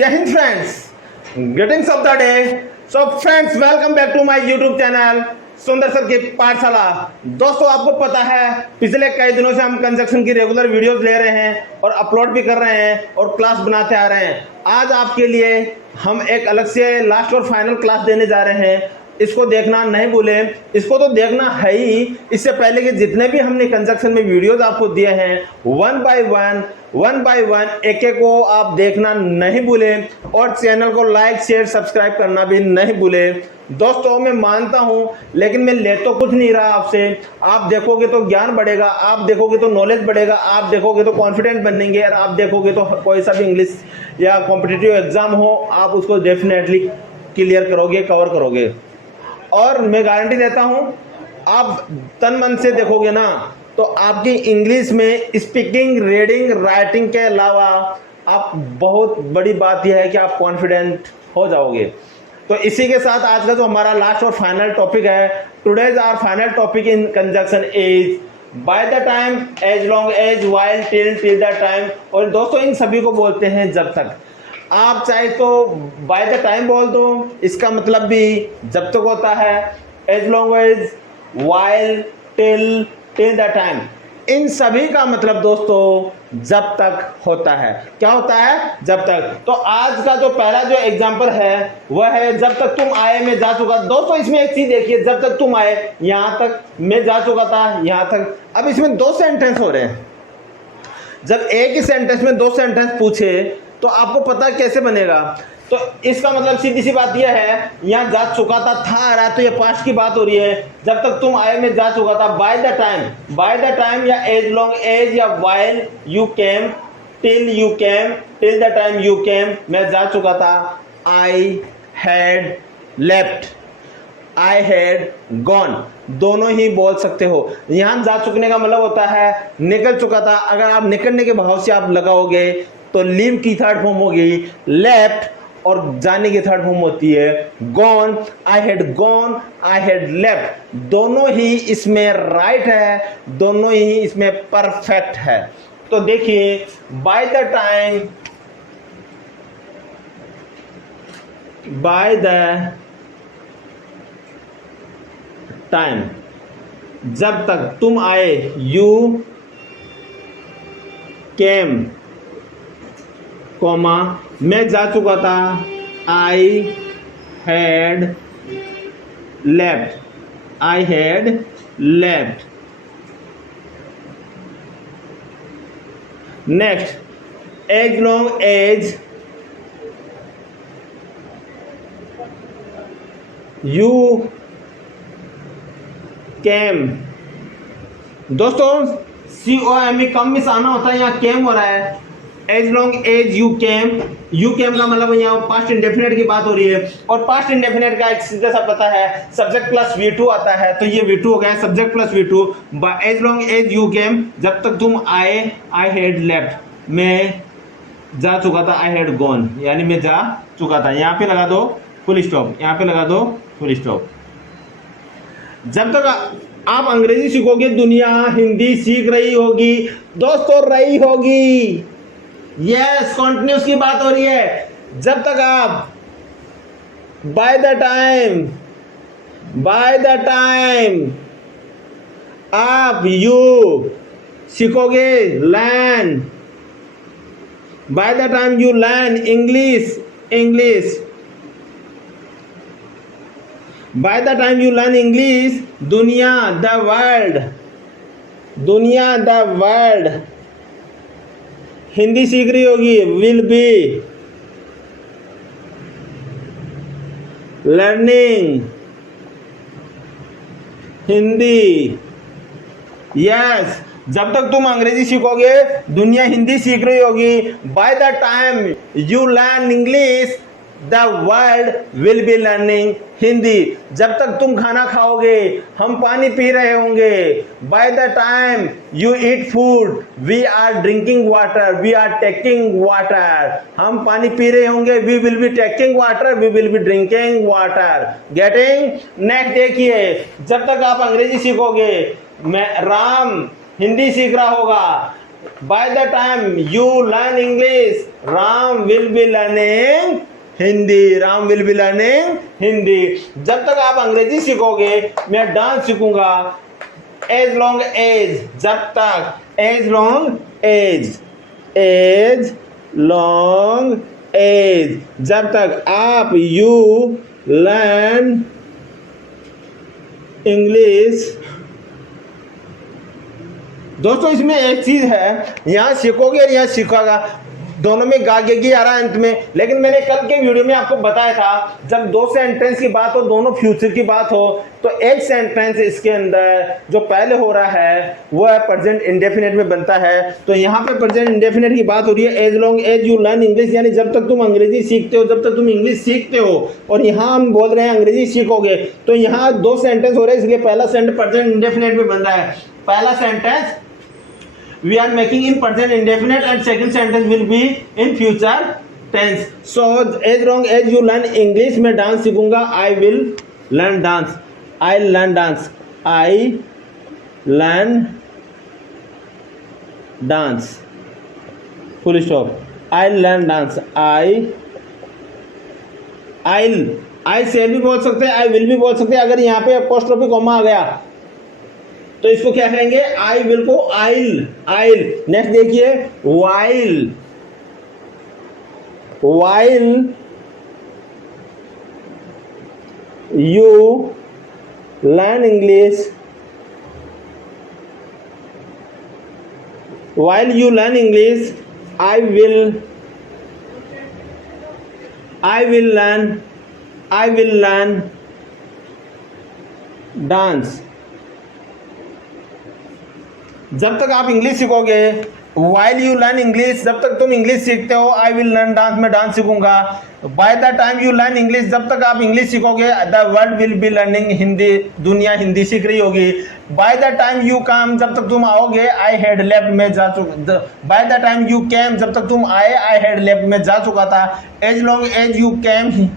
जय हिंद friends, greetings of the day. So friends, welcome back to my YouTube channel Sundar sir की पाठशाला। दोस्तों, आपको पता है पिछले कई दिनों से हम कंजक्शन की रेगुलर वीडियोस ले रहे हैं और अपलोड भी कर रहे हैं और क्लास बनाते आ रहे हैं। आज आपके लिए हम एक अलग से लास्ट और फाइनल क्लास देने जा रहे हैं। इसको देखना नहीं भूलें, इसको तो देखना है ही। इससे पहले कि जितने भी हमने कंजक्शन में वीडियोस आपको दिए हैं वन बाय वन एक एक को आप देखना नहीं भूलें और चैनल को लाइक शेयर सब्सक्राइब करना भी नहीं भूलें। दोस्तों, मैं मानता हूं, लेकिन मैं ले तो कुछ नहीं रहा आपसे। आप देखोगे तो ज्ञान बढ़ेगा, आप देखोगे तो नॉलेज बढ़ेगा, आप देखोगे तो कॉन्फिडेंट बनेंगे और आप देखोगे तो कोई सा भी इंग्लिश या कॉम्पिटिटिव एग्जाम हो आप उसको डेफिनेटली क्लियर करोगे, कवर करोगे। और मैं गारंटी देता हूं, आप तन मन से देखोगे ना तो आपकी इंग्लिश में स्पीकिंग, रीडिंग, राइटिंग के अलावा आप बहुत बड़ी बात यह है कि आप कॉन्फिडेंट हो जाओगे। तो इसी के साथ आज का जो हमारा लास्ट और फाइनल टॉपिक है, today's our final topic in conjunction is by the time, as long as, while, till the time. और दोस्तों, इन सभी को बोलते हैं जब तक। आप चाहे तो बाय द टाइम बोल दो, इसका मतलब भी जब तक होता है। As long as, while, till the time, इन सभी का मतलब दोस्तों जब तक होता है। क्या होता है? जब तक। तो आज का जो पहला जो एग्जांपल है वह है जब तक तुम आए मैं जा चुका। दोस्तों, इसमें एक चीज देखिए, जब तक तुम आए, यहां तक मैं जा चुका था, यहां तक। अब इसमें दो सेंटेंस हो रहे हैं। जब एक ही सेंटेंस में दो सेंटेंस पूछे तो आपको पता कैसे बनेगा? तो इसका मतलब सीधी सी बात यह है, यहाँ जा चुका था आ रहा है तो ये पास्ट की बात हो रही है। जब तक तुम आए मैं जा चुका था। बाय द टाइम या एज लॉन्ग एज या while you came, till the time you केम, मैं जा चुका था। I had left, I had gone, दोनों ही बोल सकते हो। यहां जा चुकने का मतलब होता है निकल चुका था। अगर आप निकलने के भाव से आप लगाओगे तो लीव की थर्ड फॉर्म होगी लेफ्ट, और जाने की थर्ड फॉर्म होती है gone. I had gone, I had left, दोनों ही इसमें राइट है, दोनों ही इसमें परफेक्ट है। तो देखिए, बाय द टाइम, जब तक तुम आए, यू केम, कॉमा, मैं जा चुका था, I had left, I had left. Next, as long as, you came. दोस्तों, COME कम मिस आना होता है, यहाँ केम हो रहा है। As long as you came का मतलब यहाँ पास्ट इंडेफिनेट की बात हो रही है। और पास्ट इंडेफिनेट का एक सीधा सा पता है, सब्जेक्ट प्लस V2 आता है, तो ये V2 हो गया, subject plus V2। As long as you came, जब तक तुम आए, आई हैड लेफ्ट, मैं जा चुका था, आई हैड गॉन, यानी मैं जा चुका था। यहाँ पे लगा दो फुल स्टॉप, यहाँ पे लगा दो फुल स्टॉप। जब तक आप अंग्रेजी सीखोगे, दुनिया हिंदी सीख रही होगी। दोस्तों, रही होगी, यस, कॉन्टिन्यूस की बात हो रही है। जब तक आप बाय द टाइम आप यू सीखोगे learn, bye the time you learn English, bye the time you learn English, दुनिया द वर्ल्ड हिंदी सीख रही होगी, will be learning Hindi. Yes, जब तक तुम अंग्रेजी सीखोगे, दुनिया हिंदी सीख रही होगी। By the time you learn English, the world will be learning Hindi. जब तक तुम खाना खाओगे, हम पानी पी रहे होंगे। By the time you eat food, we are drinking water, we are taking water, हम पानी पी रहे होंगे। We will be taking water, we will be drinking water. Getting? Next देखिए, जब तक आप अंग्रेजी सीखोगे, मैं राम हिंदी सीख रहा होगा। By the time you learn English, Ram will be learning Hindi. Ram will be learning Hindi. जब तक आप अंग्रेजी सीखोगे मैं डांस सीखूंगा. एज लॉन्ग एज, जब तक, as long as, as long as, जब तक आप यू लर्न इंग्लिश. दोस्तों इसमें एक चीज है, यहाँ सीखोगे और यहाँ सीखोगा, दोनों में गागेगी आ रहा है अंत में. लेकिन मैंने कल के वीडियो में आपको बताया था जब दो सेंटेंस की बात हो, दोनों फ्यूचर की बात हो, तो एक सेंटेंस इसके अंदर जो पहले हो रहा है वो है प्रेजेंट इंडेफिनिट में बनता है. तो यहाँ पे प्रेजेंट इंडेफिनिट की बात हो रही है. As long as you learn English, यानी जब तक तुम अंग्रेजी सीखते हो, जब तक तुम इंग्लिश सीखते हो. और यहाँ हम बोल रहे हैं अंग्रेजी सीखोगे, तो यहाँ दो सेंटेंस हो रहे हैं, इसलिए पहला सेंटेंस प्रेजेंट इंडेफिनिट में बन रहा है. पहला sentence we are making in present indefinite and second sentence will be in future tense. So as long as you learn English, मैं dance सीखूंगा. I will learn dance. I learn dance. I learn dance. Full stop. I learn dance. I shall भी बोल सकते हैं, I will भी बोल सकते हैं. अगर यहाँ पे अपोस्ट्रोफी कॉमा आ गया तो इसको क्या कहेंगे? आई विल को आइल. आइल. नेक्स्ट देखिए, while. While you learn English, while you learn English, I will learn dance. जब तक आप इंग्लिश सीखोगे, वाइल यू लर्न इंग्लिश, जब तक तुम इंग्लिश सीखते हो, आई विल लर्न डांस, मैं डांस सीखूंगा. By the time you learn English, जब तक आप इंग्लिश सीखोगे, the world will be learning Hindi, दुनिया हिंदी सीख रही होगी. By the time you come, जब तक तुम आओगे, आई हैड लेफ्ट, मैं जा चुका. Bye the time you came, जब तक तुम आए, आई हैड लेफ्ट, मैं जा चुका था. As long as you came,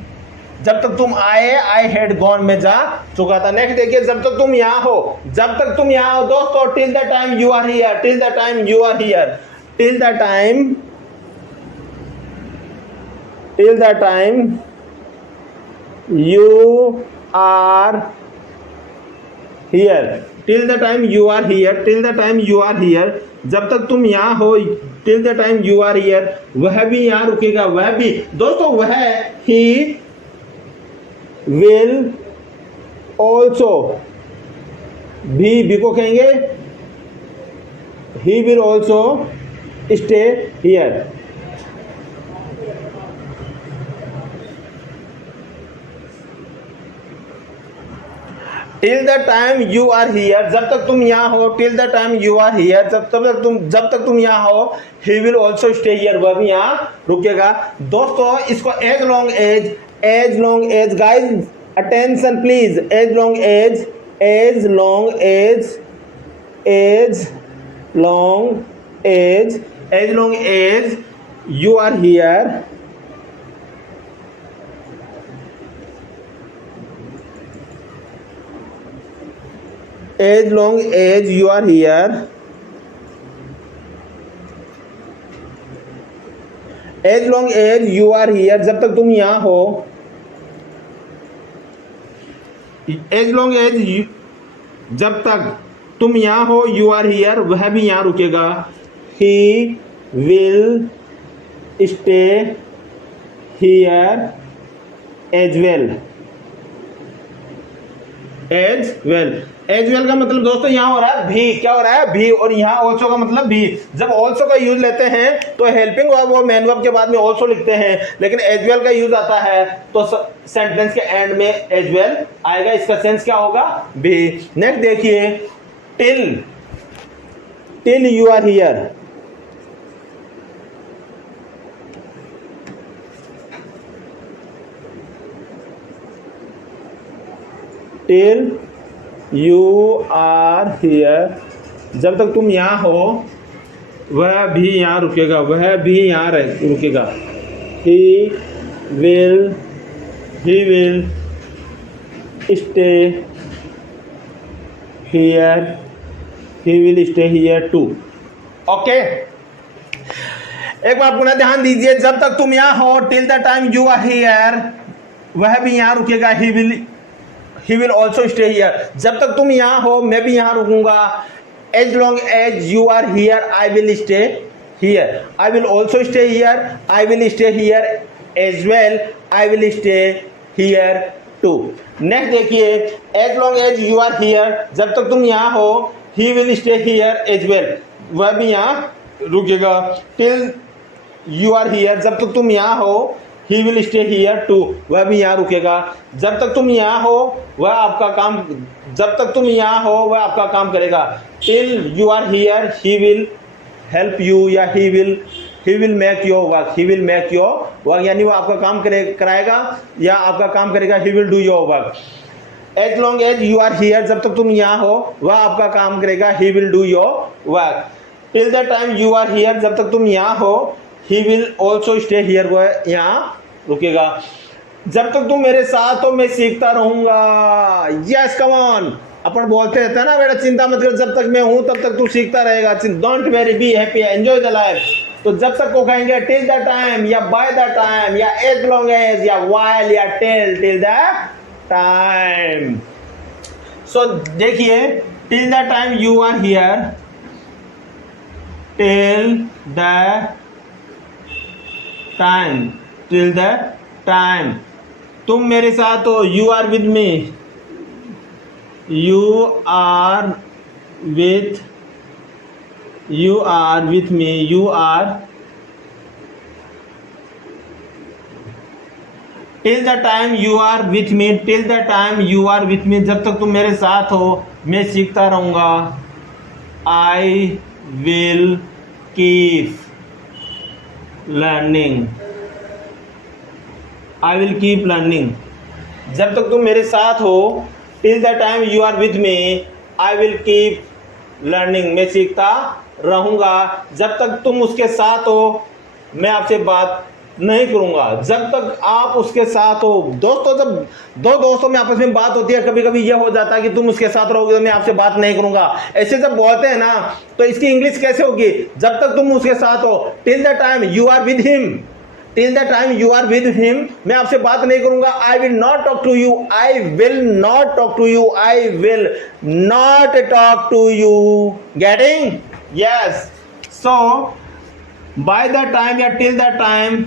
जब तक तुम आए, आई हैड गॉन, में जा चुका था. नेक्स्ट देखिए, जब तक तुम यहाँ हो, जब तक तुम यहाँ हो दोस्तों, till the time you are here, till the time you are here, till the time you are here, till the time you are here, till the time you are here, जब तक तुम यहाँ हो, till the time you are here. वह भी यहाँ रुकेगा, वह भी दोस्तों, वह ही will also, भी को कहेंगे, he will also stay here. Till the time you are here, जब तक तुम यहाँ हो, till the time you are here, जब तक तुम यहाँ हो, he will also stay here, वह भी यहाँ रुकेगा. दोस्तों इसको as long as guys attention please, as long as you are here, as long as you are here, as long as you are here, जब तक तुम यहाँ हो, as long as you, जब तक तुम यहाँ हो, you are here, वह भी यहाँ रुकेगा. he will stay here as well. As well का मतलब दोस्तों यहाँ हो रहा है भी, क्या हो रहा है? भी. और यहाँ ऑल्सो का मतलब भी. जब ऑल्सो का यूज लेते हैं तो हेल्पिंग वर्ब वो मेन वर्ब के बाद में ऑल्सो लिखते हैं, लेकिन एज वेल का यूज आता है तो सेंटेंस के एंड में एज वेल आएगा. इसका सेंस क्या होगा? भी. नेक्स्ट देखिए, till you are here, till you are here, जब तक तुम यहाँ हो, वह भी यहाँ रुकेगा, वह भी यहाँ रुकेगा. He will stay here, he will stay here too. Okay, एक बार पुनः ध्यान दीजिए, जब तक तुम यहाँ हो, till the time you are here, वह भी यहाँ रुकेगा, he will also stay here. जब तक तुम यहाँ हो मैं भी यहाँ रुकूंगा। As long as you are here I will stay here, I will also stay here, I will stay here as well, I will stay here too. Next देखिए, as long as you are here, जब तक तुम यहाँ हो, he will stay here as well, वह भी यहाँ रुकेगा। टिल यू आर हियर, जब तक तुम यहाँ हो, he will stay here too, वह भी यहाँ रुकेगा। जब तक तुम यहाँ हो वह आपका काम, जब तक तुम यहाँ हो वह आपका काम करेगा। Till you are here he will help you, या he will make your work, he will make your work, यानी वो आपका काम कराएगा या आपका काम करेगा, he will do your work. As long as you are here, जब तक तुम यहाँ हो वह आपका काम करेगा, he will do your work. Till the time you are here, जब तक तुम यहाँ हो, he will also stay here, वह यहाँ रुकेगा। जब तक तुम मेरे साथ हो मैं सीखता रहूंगा। यस कम ऑन, अपन बोलते रहते हैं ना बेटा, चिंता मत कर, जब तक मैं हूं तब तक तू सीखता रहेगा। Don't worry, be happy, enjoy the life. तो जब तक को कहेंगे टिल द टाइम, या बाय द टाइम, या एज लॉन्ग एज, या वाइल, या टिल द टाइम। सो देखिए, till the time you are here, till the time, till the time तुम मेरे साथ हो, you are with me, you are with me, you are. Till the time you are with me, till the time you are with me, जब तक तुम मेरे साथ हो मैं सीखता रहूंगा। I will keep learning, I will keep learning, जब तक तुम मेरे साथ हो। Till the time you are with me, I will keep learning, मैं सीखता रहूँगा। जब तक तुम उसके साथ हो मैं आपसे बात नहीं करूँगा, जब तक आप उसके साथ हो। दोस्तों, जब दो दोस्तों में आपस में बात होती है, कभी कभी यह हो जाता है कि तुम उसके साथ रहोगे तो मैं आपसे बात नहीं करूँगा, ऐसे जब बोलते हैं ना, तो इसकी इंग्लिश कैसे होगी? जब तक तुम उसके साथ हो, till the time you are with him, till the time you are with him, मैं आपसे बात नहीं करूंगा। I will not talk to you, I will not talk to you, I will not talk to you. Getting? Yes. So by the time या till the time,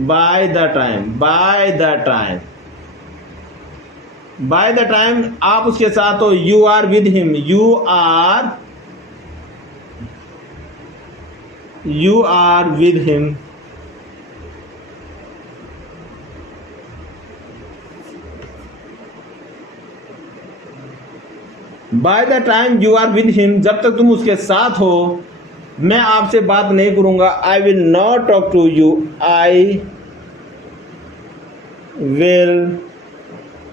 by the time, by the time, by the time आप उसके साथ हो, you are with him, you are with him. By the time you are with him, जब तक तुम उसके साथ हो मैं आपसे बात नहीं करूंगा। I will not talk to you, I will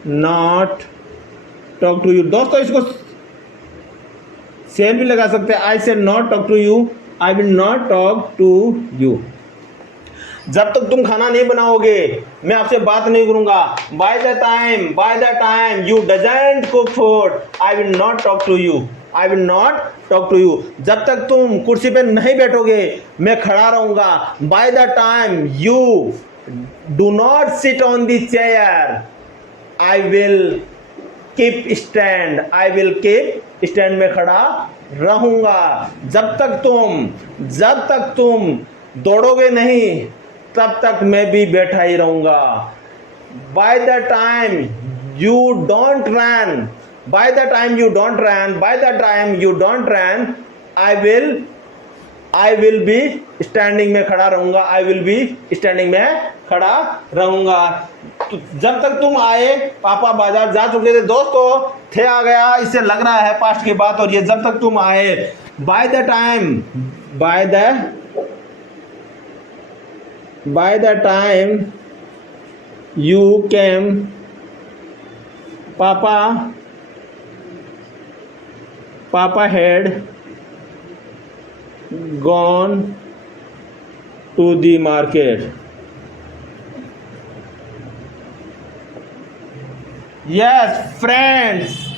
not talk to you. दोस्तों, इसको सेल भी लगा सकते हैं। I shall not talk to you, I will not talk to you. जब तक तुम खाना नहीं बनाओगे मैं आपसे बात नहीं करूंगा। By the time you doesn't cook food, I will not talk to you, I will not talk to you. जब तक तुम कुर्सी पे नहीं बैठोगे मैं खड़ा रहूंगा। Bye the time you do not sit on the chair, I will keep stand, I will keep stand में खड़ा रहूंगा। जब तक तुम दौड़ोगे नहीं तब तक मैं भी बैठा ही रहूंगा। Bye the time you don't run, bye the time you don't run, bye the time you don't run, I will B standing में खड़ा रहूंगा, आई विल बी स्टैंडिंग में खड़ा रहूंगा। तो जब तक तुम आए, पापा बाजार जा चुके थे। दोस्तों, थे आ गया, इससे लग रहा है पास्ट की बात हो रही है। जब तक तुम आए, by the time, by the time you came, Papa had gone to the market. Yes, friends,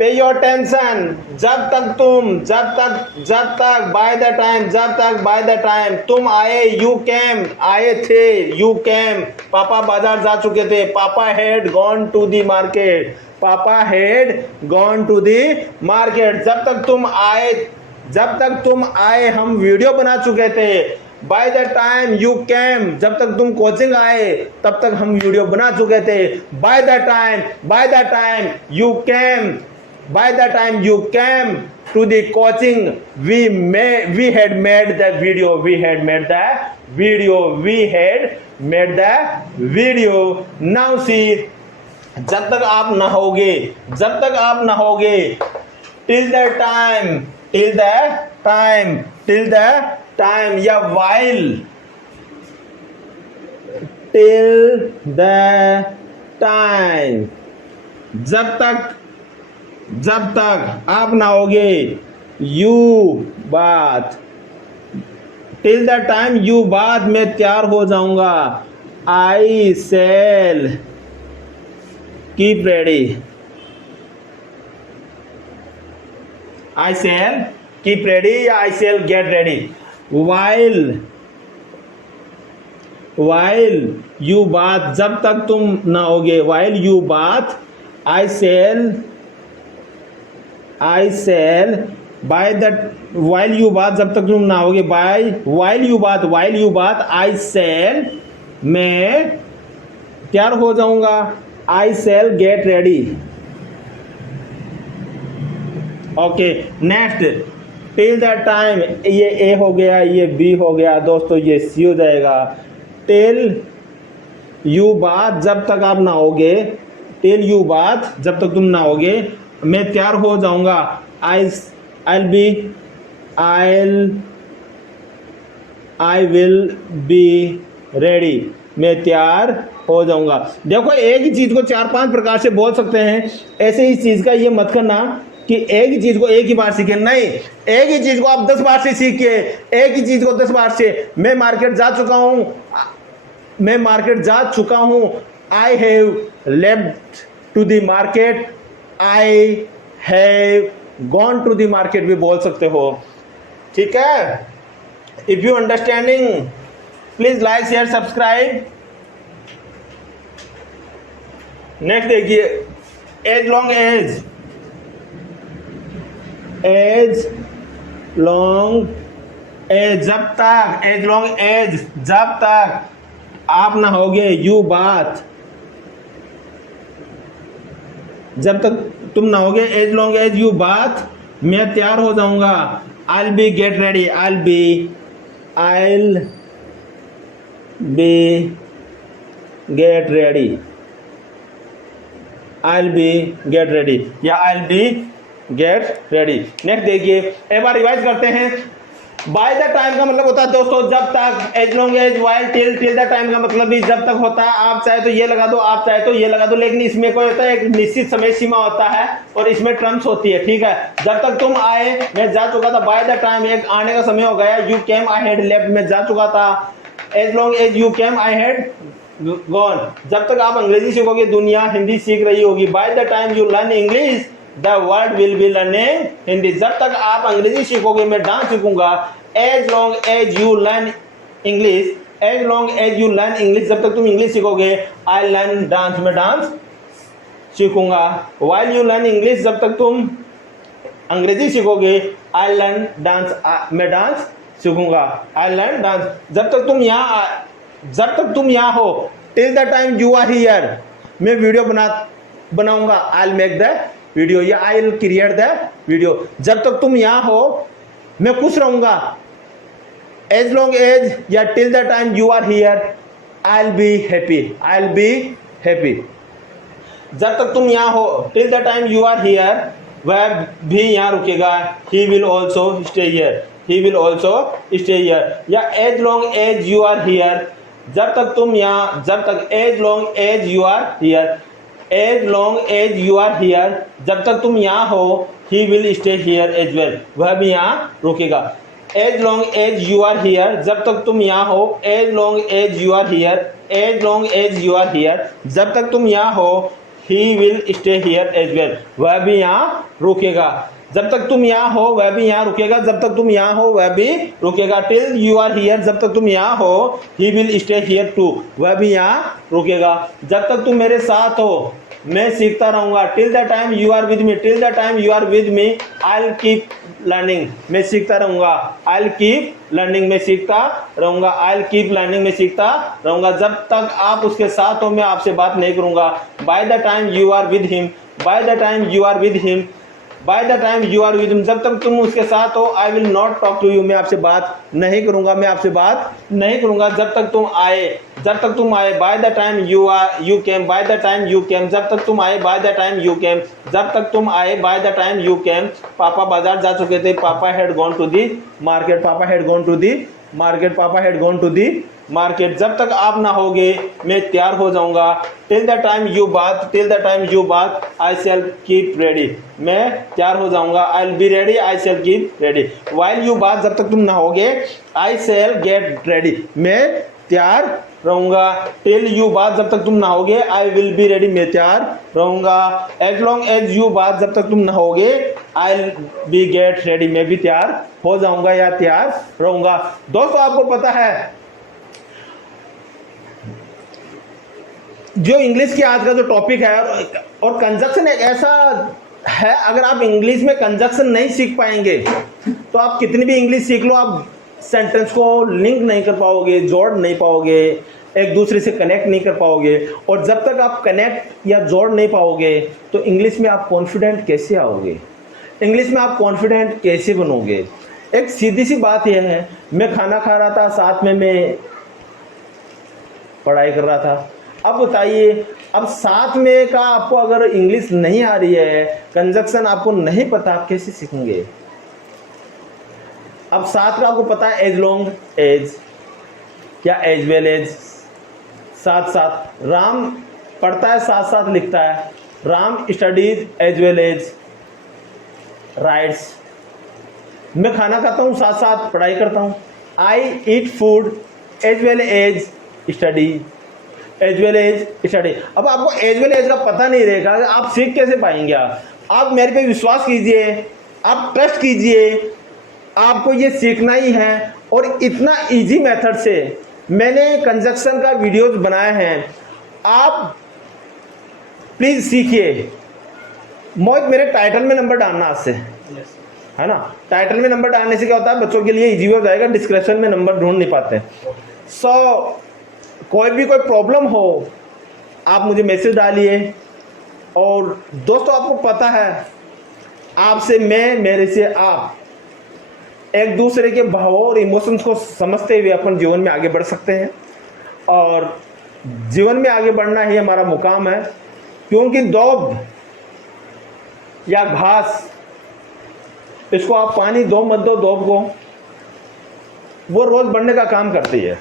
पे योर टेंशन, जब तक बाय द टाइम, तुम आए, यू केम, आए थे, यू केम, पापा बाजार जा चुके थे, papa had gone to the market, जब तक तुम आए हम वीडियो बना चुके थे, by the time you came, जब तक तुम कोचिंग आए तब तक हम वीडियो बना चुके थे, by the time you came to the coaching we had made the video, now see, जब तक आप नहाओगे, till the time या while, till the time, जब तक आप नहाओगे, you बात, till the time you बात, मैं तैयार हो जाऊंगा, I shall keep ready, या I shall get ready, while you बात, जब तक तुम नहाओगे, while you बात, I shall by the, while you बात, जब तक तुम नहाओगे, while you बात, I shall, मैं तैयार हो जाऊंगा, I shall get ready. Okay, next, till the time, ये ए हो गया, ये बी हो गया दोस्तों, ये सी हो जाएगा, टिल यू बात, जब तक आप नहाओगे, टिल यू बात, जब तक तुम नहाओगे, मैं तैयार हो जाऊंगा, आई विल बी रेडी, मैं तैयार हो जाऊंगा। देखो, एक ही चीज को 4-5 प्रकार से बोल सकते हैं, ऐसे ही चीज का ये मत करना कि एक ही चीज को एक ही बार सीखे, नहीं, एक ही चीज को आप 10 बार से सीखिए, एक ही चीज को 10 बार से। मैं मार्केट जा चुका हूं, I have left to the market, I have gone to the market भी बोल सकते हो, ठीक है। If you understanding, please like, share, subscribe. Next देखिए, एज लॉन्ग एज, जब तक आप नहाओगे, यू बात, जब तक तुम नहाओगे, as long as you bath, मैं तैयार हो जाऊंगा, I'll be get ready, I'll be get ready, या I'll be get ready। Next देखिए, एक बार रिवाइज करते हैं। बाय द टाइम का मतलब होता है दोस्तों जब तक, as long as, while, till the time का मतलब भी जब तक होता है। आप चाहे तो ये लगा दो, आप चाहे तो ये लगा दो, लेकिन इसमें कोई होता है, एक निश्चित समय सीमा होता है और इसमें टर्म्स होती है, ठीक है। जब तक तुम आए, मैं जा चुका था, बाय द टाइम एक आने का समय हो गया, you came, I had left, मैं जा चुका था, as long as you came, I had gone. जब तक आप अंग्रेजी सीखोगे, दुनिया हिंदी सीख रही होगी। By the time you learn English, the world will be learning Hindi. जब तक आप अंग्रेजी सीखोगे, मैं डांस सीखूंगा। As long as you learn English, जब तक तुम इंग्लिश सीखोगे, आई लर्न डांस, मैं डांस सीखूंगा। वाइल यू लर्न इंग्लिश, जब तक तुम अंग्रेजी सीखोगे, आई लर्न डांस, मैं डांस सीखूंगा, आई लर्न डांस। जब तक तुम यहाँ हो, till the time you are here, मैं वीडियो बनाऊंगा, आई मेक द वीडियो, या I will create the video. जब तक तुम यहाँ हो, मैं खुश रहूंगा, एज लॉन्ग एज या till the time you are here, I will be happy. जब तक तुम यहाँ हो, till the time you are here, वह भी यहाँ रुकेगा, he will also stay here, या as long as you are here, जब तक as long as you are here, जब तक तुम यहाँ हो, he will stay here as well, वह भी यहाँ रुकेगा। As long as you are here, जब तक तुम यहाँ हो, as long as you are here, जब तक तुम यहाँ हो, he will stay here as well, वह भी यहाँ रुकेगा। जब तक तुम यहाँ हो वह भी यहाँ रुकेगा, जब तक तुम यहाँ हो वह भी रुकेगा। टिल यू आर हियर, जब तक तुम यहाँ हो, he will stay here too, वह भी यहाँ रुकेगा। जब तक तुम मेरे साथ हो मैं सीखता रहूंगा। Till the time you are with me, till the time you are with me I will keep learning, मैं सीखता रहूंगा। आई विल कीप लर्निंग, मैं सीखता रहूंगा। आई विल कीप लर्निंग, मैं सीखता रहूंगा। जब तक आप उसके साथ हो मैं आपसे बात नहीं करूंगा। By the time you are with him, by the time you are with him, by the time you are with him, जब तक तुम उसके साथ हो I will not talk to you, मैं आपसे बात नहीं करूंगा, मैं आपसे बात नहीं करूंगा। जब तक तुम आए, जब तक तुम आए, by the time you came, by the time you came, जब तक तुम आए, by the time you came, जब तक तुम आए, by the time you came. पापा बाजार जा चुके थे, papa had gone to the market, papa had gone to the market, papa had gone to the market. जब तक आप ना होगे मैं तैयार हो जाऊंगा। टिल द टाइम यू बात, till the time you bath I shall keep ready, मैं तैयार हो जाऊंगा। I will be ready, I shall keep ready. While you bath, जब तक तुम ना होगे आई शैल गेट रेडी, मैं तैयार रहूंगा। टिल यू बात, जब तक तुम ना होगे आई विल बी रेडी, मैं तैयार रहूंगा। As long as you bath, जब तक तुम ना होगे आई विल बी गेट रेडी, मैं भी तैयार हो जाऊंगा या तैयार रहूंगा। दोस्तों आपको पता है जो इंग्लिश की आज का जो टॉपिक है और कंजक्शन एक ऐसा है, अगर आप इंग्लिश में कंजक्शन नहीं सीख पाएंगे तो आप कितनी भी इंग्लिश सीख लो आप सेंटेंस को लिंक नहीं कर पाओगे, जोड़ नहीं पाओगे, एक दूसरे से कनेक्ट नहीं कर पाओगे। और जब तक आप कनेक्ट या जोड़ नहीं पाओगे तो इंग्लिश में आप कॉन्फिडेंट कैसे आओगे, इंग्लिश में आप कॉन्फिडेंट कैसे बनोगे। एक सीधी सी बात यह है, मैं खाना खा रहा था साथ में मैं पढ़ाई कर रहा था। अब बताइए, अब साथ में का आपको अगर इंग्लिश नहीं आ रही है, कंजक्शन आपको नहीं पता, आप कैसे सीखेंगे। अब साथ का आपको पता है एज लॉन्ग एज या एज वेल एज, साथ साथ। राम पढ़ता है साथ साथ लिखता है, Ram studies as well as writes. मैं खाना खाता हूँ साथ साथ पढ़ाई करता हूँ। I eat food as well as study, as well as study. अब आपको एज वेल एज का पता नहीं रहेगा, आप सीख कैसे पाएंगे। आप मेरे पे विश्वास कीजिए, आप ट्रस्ट कीजिए, आपको ये सीखना ही है। और इतना इजी मेथड से मैंने कंजक्शन का वीडियोज बनाए हैं, आप प्लीज सीखिए। मोहित मेरे टाइटल में नंबर डालना आज से, है ना। टाइटल में नंबर डालने से क्या होता है, बच्चों के लिए इजी हो जाएगा, डिस्क्रिप्शन में नंबर ढूंढ नहीं पाते। कोई भी कोई प्रॉब्लम हो आप मुझे मैसेज डालिए। और दोस्तों आपको पता है, आपसे मैं, मेरे से आप, एक दूसरे के भावों और इमोशंस को समझते हुए अपन जीवन में आगे बढ़ सकते हैं। और जीवन में आगे बढ़ना ही हमारा मुकाम है, क्योंकि दौब या घास, इसको आप पानी दो मत दो दौब को, वो रोज बढ़ने का काम करती है।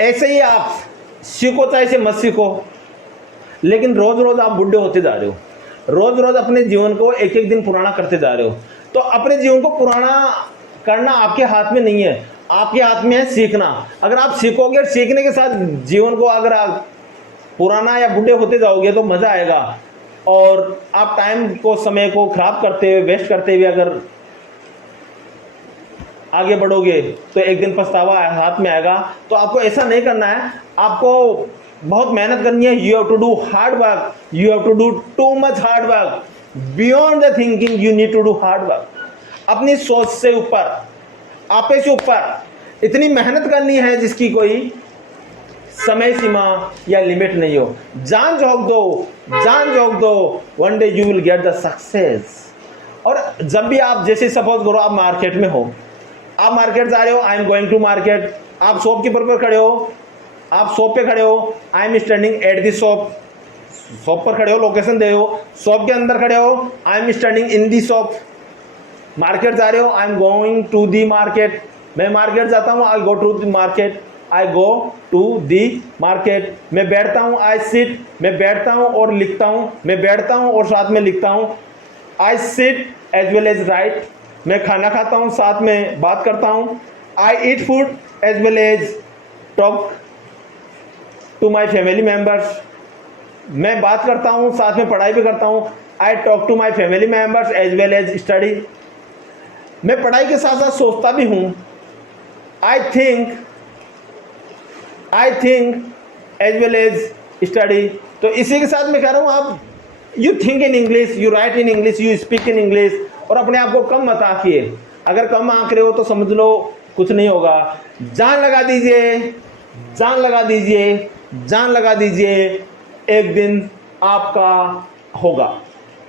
ऐसे ही आप सीखो चाहे से मत सीखो, लेकिन रोज रोज आप बुढ़े होते जा रहे हो, रोज रोज अपने जीवन को एक एक दिन पुराना करते जा रहे हो। तो अपने जीवन को पुराना करना आपके हाथ में नहीं है, आपके हाथ में है सीखना। अगर आप सीखोगे और सीखने के साथ जीवन को अगर आप पुराना या बुढ़े होते जाओगे तो मजा आएगा। और आप टाइम को, समय को खराब करते हुए, वेस्ट करते हुए अगर आगे बढ़ोगे तो एक दिन पछतावा हाथ में आएगा। तो आपको ऐसा नहीं करना है, आपको बहुत मेहनत करनी है। You have to do hard work, you have to do too much hard work, beyond the thinking you need to do hard work. अपनी सोच से ऊपर, आपे से ऊपर इतनी मेहनत करनी है जिसकी कोई समय सीमा या लिमिट नहीं हो। जान झोंक दो, जान झोंक दो, one day you will get the success. और जब भी आप, जैसे सपोज करो आप मार्केट में हो, आप मार्केट जा रहे हो, I am going to market, आप शॉपकीपर पर खड़े हो, आप शॉप पे खड़े हो, I am standing at the shop, shop पर खड़े हो, लोकेशन दे हो, शॉप के अंदर खड़े हो, I am standing in the shop. Market जा रहे हो, I am going to the market, मैं मार्केट जाता हूँ, I go to the market, I go to the market. मैं बैठता हूँ, आई सिट, मैं बैठता हूँ और लिखता हूँ, मैं बैठता हूँ और साथ में लिखता हूँ, I sit as well as write. मैं खाना खाता हूँ, साथ में बात करता हूँ, I eat food as well as talk to my family members. मैं बात करता हूँ, साथ में पढ़ाई भी करता हूँ। I talk to my family members as well as study. मैं पढ़ाई के साथ साथ सोचता भी हूँ। I think as well as study. तो इसी के साथ मैं कह रहा हूँ, आप you think in English, you write in English, you speak in English. और अपने आप को कम मत आंकिए। अगर कम आंक रहे हो तो समझ लो कुछ नहीं होगा। जान लगा दीजिए, जान लगा दीजिए, जान लगा दीजिए, एक दिन आपका होगा,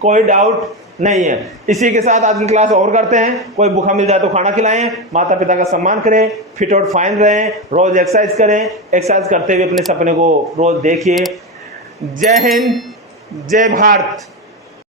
कोई डाउट नहीं है। इसी के साथ आज की क्लास और करते हैं। कोई भूखा मिल जाए तो खाना खिलाएं, माता पिता का सम्मान करें, फिट और फाइन रहें, रोज एक्सरसाइज करें। एक्सरसाइज करते हुए अपने सपने को रोज देखिए। जय हिंद, जय भारत।